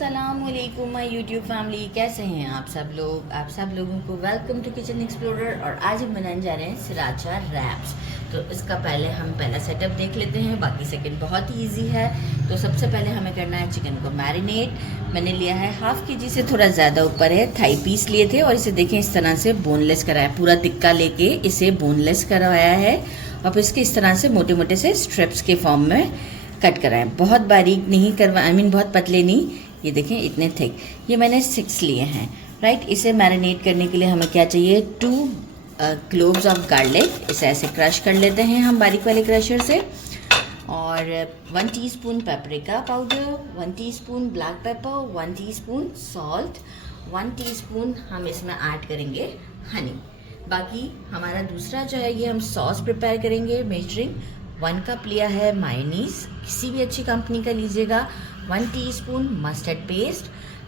अस्सलामुअलैकुम my YouTube family, कैसे हैं आप सब लोगों को वेलकम टू किचन एक्सप्लोरर। और आज हम बनाने जा रहे हैं सराचा रैप्स। तो इसका हम पहला सेटअप देख लेते हैं, बाकी सेकंड बहुत ही ईजी है। तो सबसे पहले हमें करना है चिकन को मैरिनेट। मैंने लिया है हाफ के जी से थोड़ा ज़्यादा ऊपर है, थाई पीस लिए थे और इसे देखें इस तरह से बोनलेस कराया, पूरा टिक्का लेके इसे बोनलेस करवाया है और फिर इसके इस तरह से मोटे मोटे से स्ट्रिप्स के फॉर्म में कट कराएं। बहुत बारीक नहीं करवा, बहुत पतले नहीं, ये देखें इतने थिक। ये मैंने 6 लिए हैं, राइट। इसे मैरिनेट करने के लिए हमें क्या चाहिए, 2 क्लोव्स ऑफ गार्लिक। इसे ऐसे क्रश कर लेते हैं हम बारीक वाले क्रशर से। और 1 teaspoon paprika powder, 1 teaspoon black pepper, 1 teaspoon salt, 1 teaspoon हम इसमें ऐड करेंगे हनी। बाकी हमारा दूसरा जो है, ये हम सॉस प्रिपेयर करेंगे। मेजरिंग 1 कप लिया है मायोनीज, किसी भी अच्छी कंपनी का लीजिएगा। 1 teaspoon mustard paste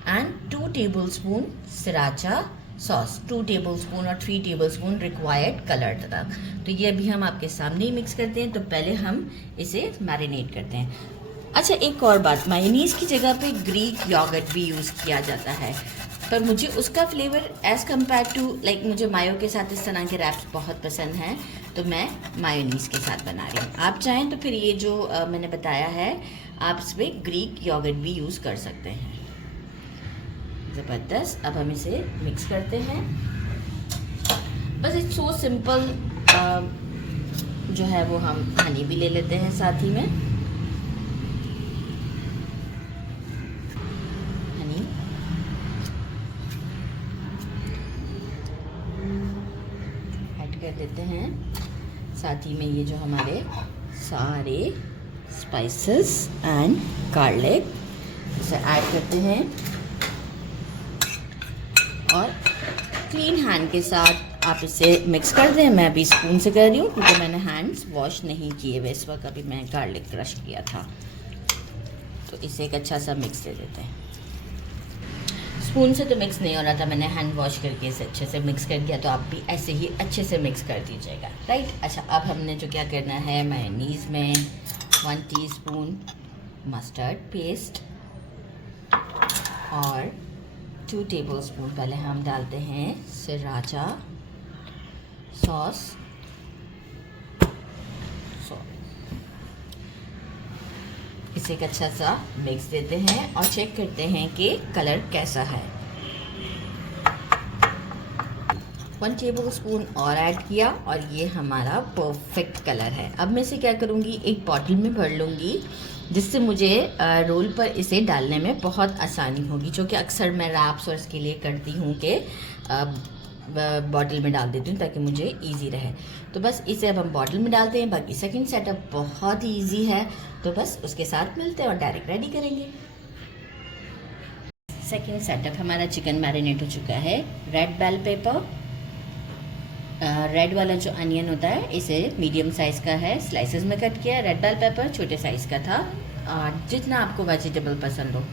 and 2 tablespoon सराचा sauce, 2 tablespoon और 3 टेबलस्पून रिक्वायर्ड कलर तक। तो ये अभी हम आपके सामने ही मिक्स करते हैं। तो पहले हम इसे मैरिनेट करते हैं। अच्छा, एक और बात, मायोनीज की जगह पे ग्रीक योगर्ट भी यूज़ किया जाता है, पर मुझे उसका फ्लेवर एज़ कम्पेयर टू मुझे मायो के साथ इस तरह के रैप्स बहुत पसंद हैं, तो मैं मायोनीज़ के साथ बना रही हूँ। आप चाहें तो फिर ये जो मैंने बताया है, आप इसमें ग्रीक योगर्ट भी यूज़ कर सकते हैं। ज़बरदस्त। अब हम इसे मिक्स करते हैं। बस इट्स सो सिंपल। जो है वो हम हनी भी ले लेते हैं साथ ही में। हनी ऐड कर देते हैं, साथ ही में ये जो हमारे सारे स्पाइसेस एंड गार्लिक इसे ऐड करते हैं और क्लीन हैंड के साथ आप इसे मिक्स कर दें। मैं अभी स्पून से कर रही हूँ क्योंकि मैंने हैंड्स वॉश नहीं किए हुए इस वक्त, अभी मैं गार्लिक क्रश किया था। तो इसे एक अच्छा सा मिक्स दे देते हैं। स्पून से तो मिक्स नहीं हो रहा था, मैंने हैंड वॉश करके इसे अच्छे से मिक्स कर दिया। तो आप भी ऐसे ही अच्छे से मिक्स कर दीजिएगा, राइट। अच्छा, अब हमने जो क्या करना है, मायोनीज़ में 1 टीस्पून मस्टर्ड पेस्ट और 2 टेबलस्पून पहले हम डालते हैं सराचा सॉस। इसे एक अच्छा सा मिक्स देते हैं और चेक करते हैं कि कलर कैसा है। 1 टेबलस्पून और ऐड किया और ये हमारा परफेक्ट कलर है। अब मैं इसे क्या करूँगी, एक बॉटल में भर लूँगी, जिससे मुझे रोल पर इसे डालने में बहुत आसानी होगी, जो कि अक्सर मैं रैप्स और इसके लिए करती हूँ कि बॉटल में डाल देती हूँ ताकि मुझे इजी रहे। तो बस इसे अब हम बॉटल में डालते हैं। बाकी सेकंड सेटअप बहुत ही ईजी है, तो बस उसके साथ मिलते हैं और डायरेक्ट रेडी करेंगे। सेकंड सेटअप हमारा चिकन मैरिनेट हो चुका है। रेड बेल पेपर, रेड वाला जो अनियन होता है, इसे मीडियम साइज़ का है, स्लाइसेस में कट किया। रेड बेल पेपर छोटे साइज़ का था, जितना आपको वेजिटेबल पसंद हो।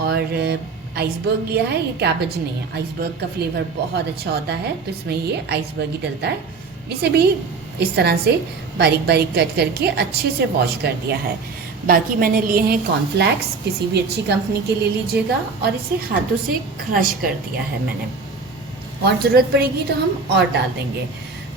और आइसबर्ग लिया है, ये कैबेज नहीं है। आइसबर्ग का फ्लेवर बहुत अच्छा होता है, तो इसमें ये आइसबर्ग ही डलता है। इसे भी इस तरह से बारीक बारीक कट करके अच्छे से वॉश कर दिया है। बाकी मैंने लिए हैं कॉर्नफ्लेक्स, किसी भी अच्छी कंपनी के ले लीजिएगा, और इसे हाथों से क्रश कर दिया है मैंने, और ज़रूरत पड़ेगी तो हम और डाल देंगे।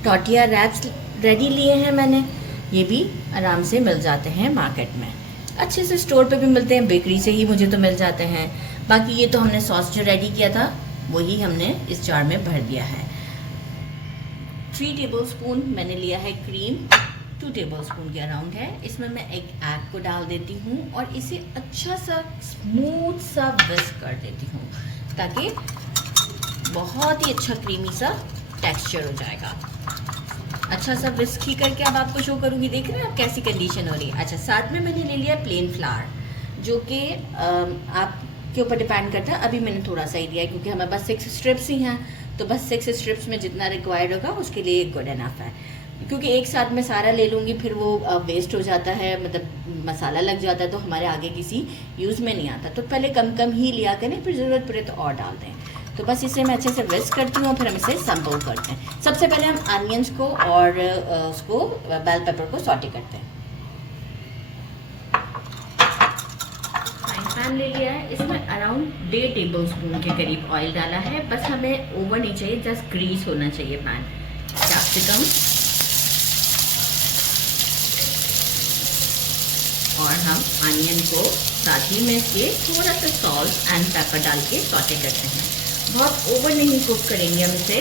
टॉर्टिया रैप्स रेडी लिए हैं मैंने, ये भी आराम से मिल जाते हैं मार्केट में, अच्छे से स्टोर पे भी मिलते हैं, बेकरी से ही मुझे तो मिल जाते हैं। बाकी ये तो हमने सॉस जो रेडी किया था वही हमने इस जार में भर दिया है। 3 टेबलस्पून मैंने लिया है क्रीम, 2 टेबलस्पून के अराउंड है। इसमें मैं एक एग को डाल देती हूँ और इसे अच्छा सा स्मूथ सा विस्क कर देती हूँ, ताकि बहुत ही अच्छा क्रीमी सा टेक्सचर हो जाएगा। अच्छा सा विस्क ही करके अब आपको शो करूँगी, देख रहे हैं आप कैसी कंडीशन हो रही है। अच्छा, साथ में मैंने ले लिया प्लेन फ्लावर, जो कि आपके ऊपर डिपेंड करता है। अभी मैंने थोड़ा सा ही दिया है क्योंकि हमारे पास 6 स्ट्रिप्स ही हैं, तो बस 6 स्ट्रिप्स में जितना रिक्वायर्ड होगा उसके लिए गुड इनफ है। क्योंकि एक साथ में सारा ले लूँगी फिर वो वेस्ट हो जाता है, मतलब मसाला लग जाता है, तो हमारे आगे किसी यूज़ में नहीं आता। तो पहले कम कम ही लिया करें, फिर ज़रूरत पड़े तो और डाल दें। तो बस इसे मैं अच्छे से विस्क करती हूँ, फिर हम इसे संभल करते हैं। सबसे पहले हम अनियंस को और उसको बेल पेपर को सॉटे करते हैं। फ्राइंग पैन पैन ले लिया है, इसमें अराउंड 1.5 टेबल स्पून के करीब ऑयल डाला है। बस हमें ओवर नहीं चाहिए, जस्ट ग्रीस होना चाहिए पैन। कैप्सिकम और हम अनियन को साथ ही में इसके थोड़ा सा सॉल्ट एंड पेपर डाल के सॉटे करते हैं। बहुत ओवर नहीं कुक करेंगे, हम इसे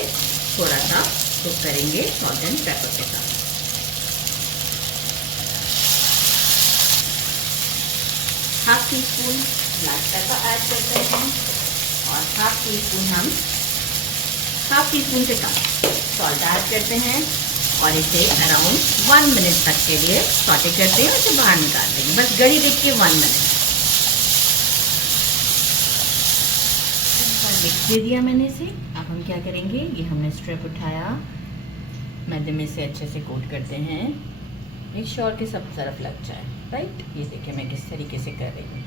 थोड़ा सा कुक करेंगे सॉल्ट एंड पेपर के साथ। Half tea spoon black pepper add करते हैं और हाफ टी स्पून से कम सॉल्ट ऐड करते हैं और इसे अराउंड 1 मिनट तक के लिए सॉटे करते हैं और इसे बाहर निकाल देंगे। बस गड़ी देख के 1 मिनट। मिक्स दे दिया मैंने इसे। अब हम क्या करेंगे, ये हमने स्ट्रिप उठाया, मैदे में से अच्छे से कोट करते हैं, मेक श्योर कि सब तरफ लग जाए। राइट, ये देखिए मैं किस तरीके से कर रही हूँ।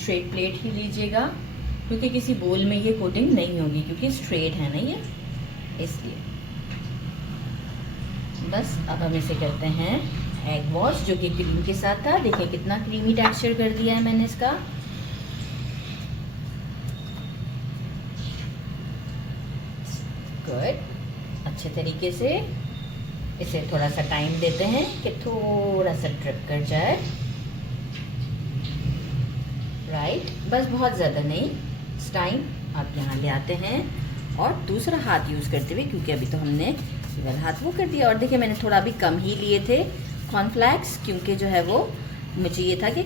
स्ट्रेट प्लेट ही लीजिएगा क्योंकि किसी बोल में ये कोटिंग नहीं होगी, क्योंकि स्ट्रेट है ना ये, इसलिए। बस अब हम इसे करते हैं एग वॉश, जो कि क्रीम के साथ था। देखिए कितना क्रीमी टेक्सचर कर दिया है मैंने इसका। गुड, अच्छे तरीके से इसे थोड़ा सा टाइम देते हैं कि थोड़ा सा ड्रिप कर जाए। राइट, बस बहुत ज़्यादा नहीं, इस टाइम आप यहाँ ले आते हैं और दूसरा हाथ यूज़ करते हुए, क्योंकि अभी तो हमने केवल हाथ वो कर दिया। और देखिए मैंने थोड़ा भी कम ही लिए थे कॉर्नफ्लेक्स, क्योंकि जो है वो मुझे ये था कि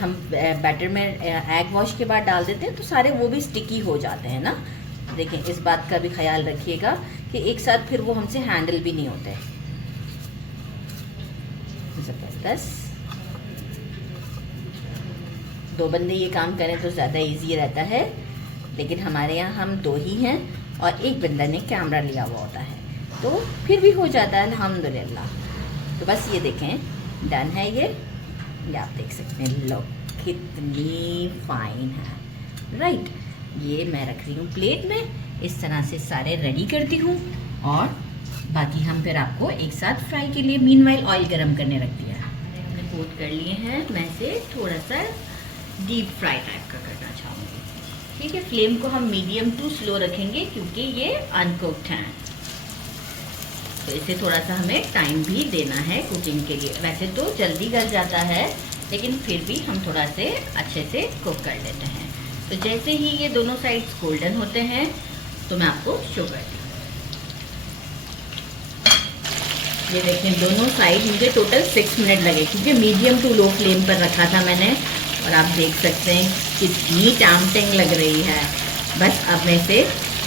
हम बैटर में एग वॉश के बाद डाल देते हैं तो सारे वो भी स्टिकी हो जाते हैं ना। देखिए इस बात का भी ख्याल रखिएगा कि एक साथ फिर वो हमसे हैंडल भी नहीं होते। ज़बरदस्त, 2 बंदे ये काम करें तो ज़्यादा इजी रहता है, लेकिन हमारे यहाँ हम 2 ही हैं और एक बंदा ने कैमरा लिया हुआ होता है, तो फिर भी हो जाता है अल्हम्दुलिल्लाह। तो बस ये देखें डन है ये आप देख सकते हैं, लो कितनी फाइन है। राइट, ये मैं रख रही हूँ प्लेट में। इस तरह से सारे रेडी करती हूँ और बाकी हम फिर आपको एक साथ फ्राई के लिए मीनवाइल ऑयल गरम करने रख दिया है। हमने कोट कर लिए हैं, मैं इसे थोड़ा सा डीप फ्राई टाइप का करना चाहूँगी। ठीक है, फ्लेम को हम मीडियम टू स्लो रखेंगे क्योंकि ये अनकुक्ड हैं, तो इसे थोड़ा सा हमें टाइम भी देना है कुकिंग के लिए। वैसे तो जल्दी गल जाता है, लेकिन फिर भी हम थोड़ा से अच्छे से कुक कर लेते हैं। तो जैसे ही ये दोनों साइड्स गोल्डन होते हैं तो मैं आपको शो करती हूँ। ये देखें दोनों साइड मुझे टोटल 6 मिनट लगे, क्योंकि मीडियम टू लो फ्लेम पर रखा था मैंने। और आप देख सकते हैं कितनी टेम्पटिंग लग रही है। बस अब मैं इसे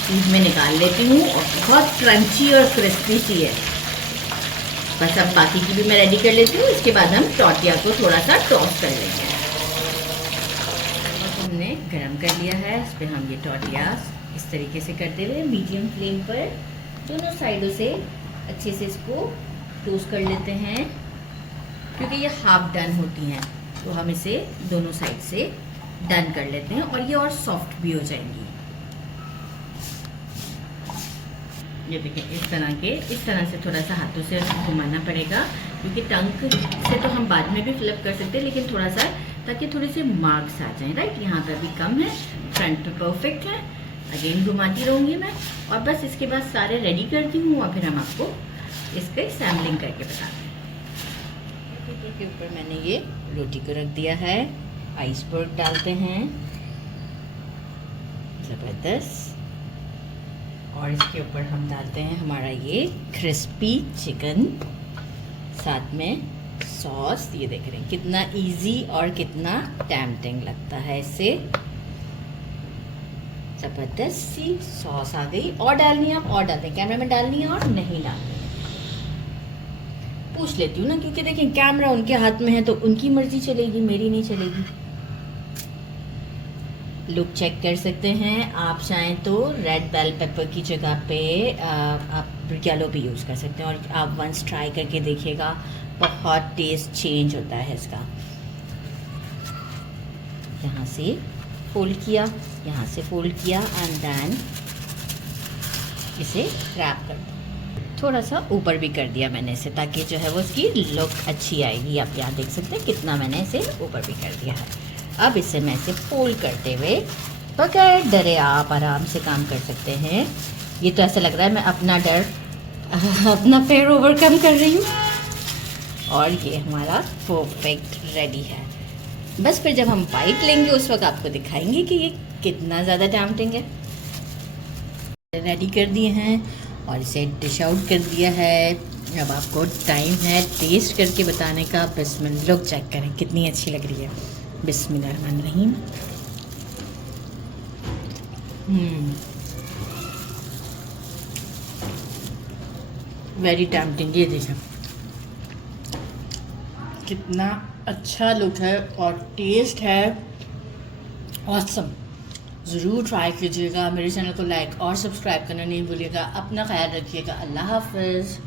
चीज़ में निकाल लेती हूँ और बहुत क्रंची और क्रिस्पी सी है। बस अब बाकी की भी मैं रेडी कर लेती हूँ, इसके बाद हम टॉर्टिया को थोड़ा सा टॉस कर लेंगे। हमने गरम कर लिया है, इस पर हम ये टॉर्टियास इस तरीके से करते हुए मीडियम फ्लेम पर दोनों साइडों से अच्छे से इसको टोस्ट कर लेते हैं। क्योंकि ये हाफ डन होती हैं तो हम इसे दोनों साइड से डन कर लेते हैं और ये और सॉफ्ट भी हो जाएंगी। ये देखिए इस तरह से थोड़ा सा हाथों से घुमाना पड़ेगा, क्योंकि टंग से तो हम बाद में भी फ्लिप कर सकते हैं, लेकिन थोड़ा सा ताकि थोड़े से मार्क्स आ जाएं। राइट, यहाँ पे अभी कम है, फ्रंट पे परफेक्ट है। अगेन घुमाती रहूँगी मैं और बस इसके बाद सारे रेडी करती हूँ और फिर हम आपको इसके सैम्पलिंग करके बताते हैं। के ऊपर मैंने ये रोटी को रख दिया है, आइसबर्ग डालते हैं, ज़बरदस्त। और इसके ऊपर हम डालते हैं हमारा ये क्रिस्पी चिकन, साथ में सॉस। ये देख रहे हैं कितना इजी और कितना टेम्पटिंग लगता है इससे। ज़बरदस्त सी सॉस आ गई। और डालनी है आप और डालते हैं, कैमरा में डालनी है और नहीं डालनी है पूछ लेती हूँ ना, क्योंकि देखिए कैमरा उनके हाथ में है तो उनकी मर्जी चलेगी, मेरी नहीं चलेगी। लुक चेक कर सकते हैं, आप चाहें तो रेड बेल पेपर की जगह पे आप येलो भी यूज़ कर सकते हैं। और आप वंस ट्राई करके देखिएगा, बहुत टेस्ट चेंज होता है इसका। यहाँ से फोल्ड किया, यहाँ से फोल्ड किया एंड देन इसे रैप कर दिया। थोड़ा सा ऊपर भी कर दिया मैंने इसे, ताकि जो है वो इसकी लुक अच्छी आएगी। आप यहाँ देख सकते हैं कितना मैंने इसे ऊपर भी कर दिया है। अब इसे मैं इसे फोल्ड करते हुए, बगैर डरे आप आराम से काम कर सकते हैं। ये तो ऐसा लग रहा है मैं अपना डर अपना फेयर ओवरकम कर रही हूँ। और ये हमारा परफेक्ट रेडी है। बस फिर जब हम बाइट लेंगे उस वक्त आपको दिखाएंगे कि ये कितना ज़्यादा टेम्पटिंग है। रेडी कर दिए हैं और इसे डिश आउट कर दिया है। अब आपको टाइम है टेस्ट करके बताने का। बिस्मिल्लाह, लुक चेक करें कितनी अच्छी लग रही है। बिस्मिल्लाहिर्रहमानिर्रहीम। Very tempting. ये देखिए कितना अच्छा लुक है और टेस्ट है ऑसम। ज़रूर ट्राई कीजिएगा। मेरे चैनल को लाइक और सब्सक्राइब करना नहीं भूलिएगा। अपना ख्याल रखिएगा। अल्लाह हाफ़िज़।